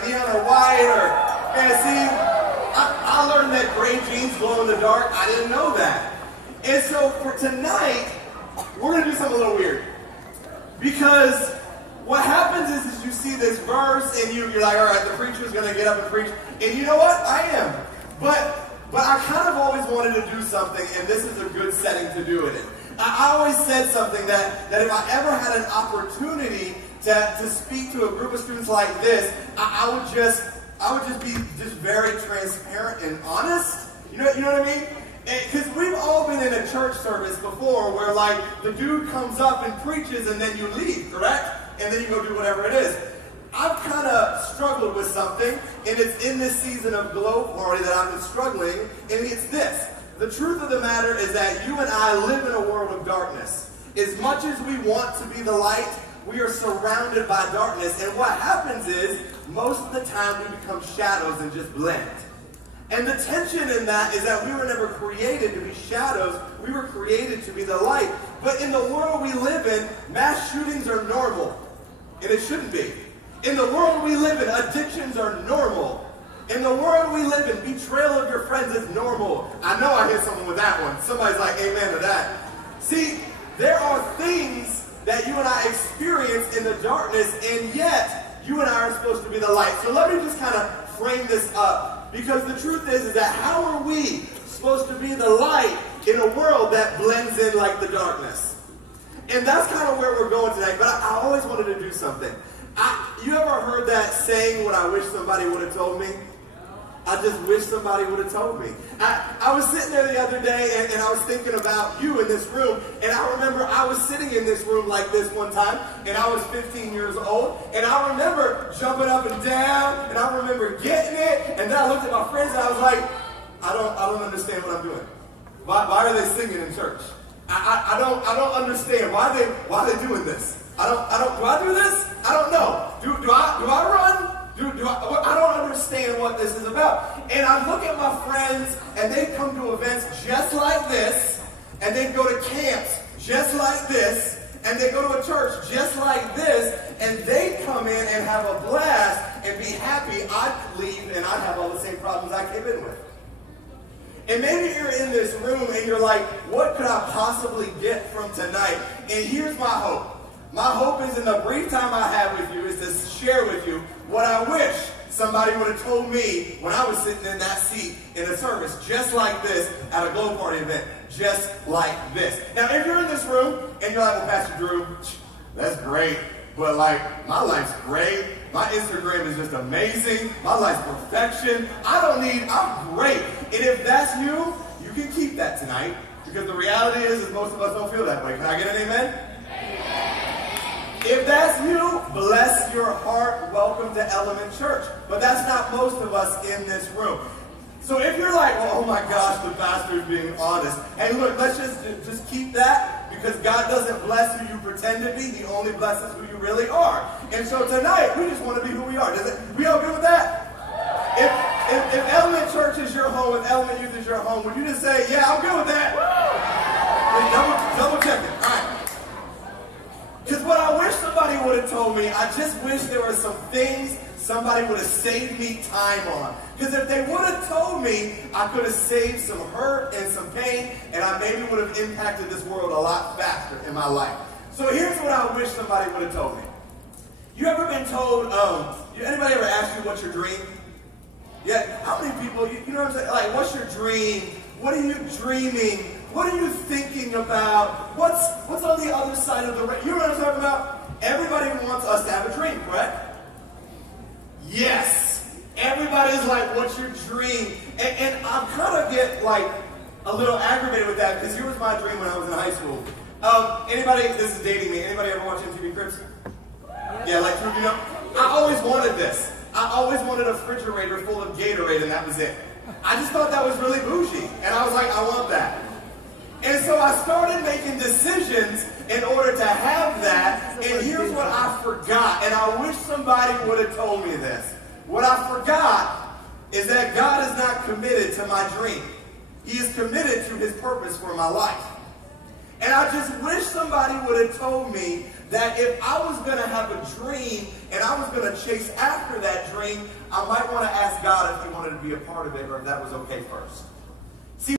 tonight? Neon or white or, man, see, I learned that gray jeans glow in the dark. I didn't know that. And so for tonight, we're going to do something a little weird. Because what happens is you see this verse and you're like, all right, the preacher's going to get up and preach. And you know what? I am. But I kind of always wanted to do something, and this is a good setting to do it in. I always said something that if I ever had an opportunity to speak to a group of students like this, I would just be very transparent and honest. You know what I mean? Because we've all been in a church service before where like the dude comes up and preaches and then you leave, correct? And then you go do whatever it is. I've kind of struggled with something, and it's in this season of Glo Party that I've been struggling, and it's this. The truth of the matter is that you and I live in a world of darkness. As much as we want to be the light, we are surrounded by darkness, and what happens is, most of the time we become shadows and just blend. And the tension in that is that we were never created to be shadows, we were created to be the light. But in the world we live in, mass shootings are normal, and it shouldn't be. In the world we live in, addictions are normal. In the world we live in, betrayal of your friends is normal. I know I hear someone with that one. Somebody's like, amen to that. See, there are things that you and I experience in the darkness, and yet you and I are supposed to be the light. So let me just kind of frame this up. Because the truth is that how are we supposed to be the light in a world that blends in like the darkness? And that's kind of where we're going tonight. But I always wanted to do something. You ever heard that saying, what I wish somebody would have told me? I just wish somebody would have told me. I was sitting there the other day and I was thinking about you in this room, and I remember I was sitting in this room like this one time, and I was 15 years old, and I remember jumping up and down, and I remember getting it, and then I looked at my friends and I was like, I don't understand what I'm doing. Why are they singing in church? I don't understand why they doing this. Do I do this? I don't know. Do I run? I don't understand what this is about. And I look at my friends, and they come to events just like this, and they go to camps just like this, and they go to a church just like this, and they come in and have a blast and be happy. I'd leave, and I'd have all the same problems I came in with. And maybe you're in this room, and you're like, what could I possibly get from tonight? And here's my hope. My hope is in the brief time I have with you is to share with you what I wish somebody would have told me when I was sitting in that seat in a service just like this at a Glo Party event, just like this. Now, if you're in this room and you're like, well, Pastor Drew, that's great, but like, my life's great. My Instagram is just amazing. My life's perfection. I'm great. And if that's you, you can keep that tonight, because the reality is most of us don't feel that way. Can I get an amen? If that's you, bless your heart. Welcome to Element Church. But that's not most of us in this room. So if you're like, well, oh my gosh, the pastor's being honest. Hey, look, let's just keep that, because God doesn't bless who you pretend to be. He only blesses who you really are. And so tonight, we just want to be who we are. We all good with that? If Element Church is your home, if Element Youth is your home, would you just say, yeah, I'm good with that? Double check it. All right. Because what I wish somebody would have told me, I just wish there were some things somebody would have saved me time on. Because if they would have told me, I could have saved some hurt and some pain, and I maybe would have impacted this world a lot faster in my life. So here's what I wish somebody would have told me. You ever been told, anybody ever asked you what's your dream? Yeah, how many people, you know what I'm saying? Like, what's your dream? What are you dreaming? What are you thinking about? What's on the other side of the rainbow? You know what I'm talking about? Everybody wants us to have a dream, correct? Yes. Everybody's like, what's your dream? And I kind of get like a little aggravated with that, because here was my dream when I was in high school. Anybody, this is dating me, anybody ever watch MTV Cribs? Yeah, like, you know? I always wanted this. I always wanted a refrigerator full of Gatorade, and that was it. I just thought that was really bougie, and I was like, I want that. And so I started making decisions in order to have that, and here's what I forgot, and I wish somebody would have told me this. What I forgot is that God is not committed to my dream. He is committed to His purpose for my life. And I just wish somebody would have told me that if I was going to have a dream and I was going to chase after that dream, I might want to ask God if he wanted to be a part of it or if that was okay first.